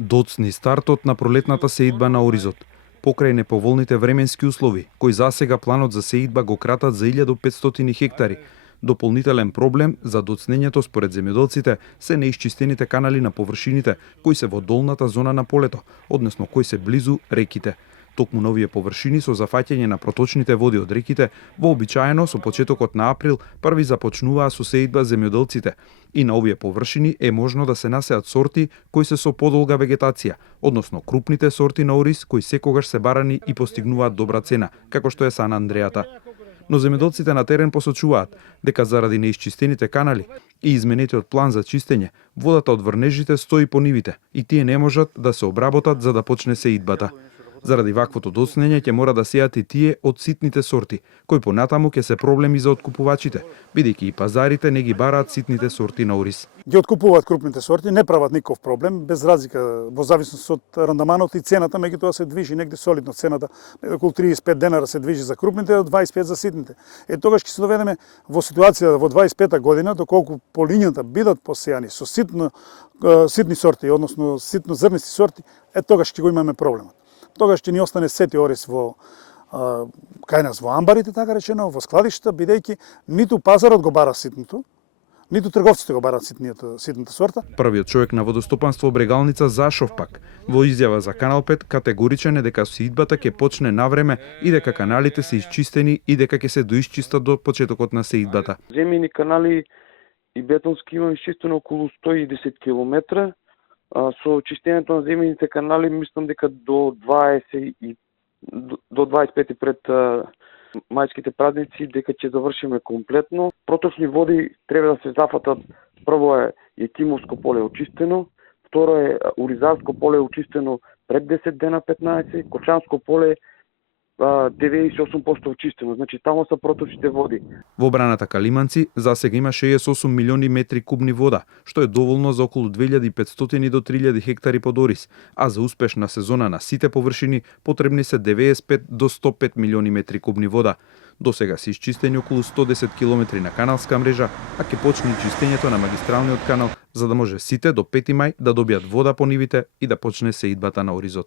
Доцни стартот на пролетната сеидба на Оризот. Покрај неповолните временски услови, кои засега планот за сеидба го кратат за 1500 хектари, дополнителен проблем за доцнењето според земјоделците се неисчистените канали на површините кои се во долната зона на полето, односно кои се близу реките. Токму на овие површини со зафаќање на проточните води од реките, вообичаено со почетокот на април први започнуваа со сеидба земјоделците и на овие површини е можно да се насеат сорти кои се со подолга вегетација, односно крупните сорти на ориз кои секогаш се барани и постигнуваат добра цена, како што е Сан Андреата. Но земјоделците на терен посочуваат дека заради неисчистените канали и изменетиот план за чистење, водата од врнежите стои по нивите и тие не можат да се обработат за да почне сеидбата. Заради ваквото доцнење ќе мора да сеат и тие од ситните сорти, кои понатаму ќе се проблеми за откупувачите, бидејќи и пазарите не ги бараат ситните сорти на ориз. Ги откупуваат крупните сорти, не прават никаков проблем, без разлика во зависност од рандаманот и цената, меѓутоа се движи негде солидно цената, околу 35 денара се движи за крупните, од 25 за ситните. Тогаш ќе се доведеме во ситуација во 25-та година, доколку по линијата бидат посејани со ситни сорти, односно ситно зрнисти сорти, тогаш ќе го имаме проблемот. Тогаш ќе ни остане сети ориз во кај нас во амбарите, така речено, во складишта, бидејќи ниту пазарот го бара ситното, ниту трговците го бараат ситната сорта. Првиот човек на водостопанство Брегалница Зашов пак во изјава за Канал 5 категоричен е дека сеидбата ќе почне навреме и дека каналите се исчистени и дека ќе се доисчистат до почетокот на сеидбата. Земјени канали и бетонски има изчистено околу 110 км. Со чистењето на земјените канали мислам дека до 25 пред мајските празници дека ќе завршиме комплетно. Проточни води треба да се зафатат. Прво е Екимовско поле очистено, второ е Оризарско поле очистено пред 10 дена 15, Кочанско поле 98% очистено, значи таму се проточните води. Во браната Калиманци засега има 68 милиони метри кубни вода, што е доволно за околу 2500 до 3000 хектари под ориз, а за успешна сезона на сите површини потребни се 95 до 105 милиони метри кубни вода. Досега се исчистени околу 110 километри на каналска мрежа, а ќе почне чистењето на магистралниот канал за да може сите до 5 мај да добијат вода по нивите и да почне сеидбата на Оризот.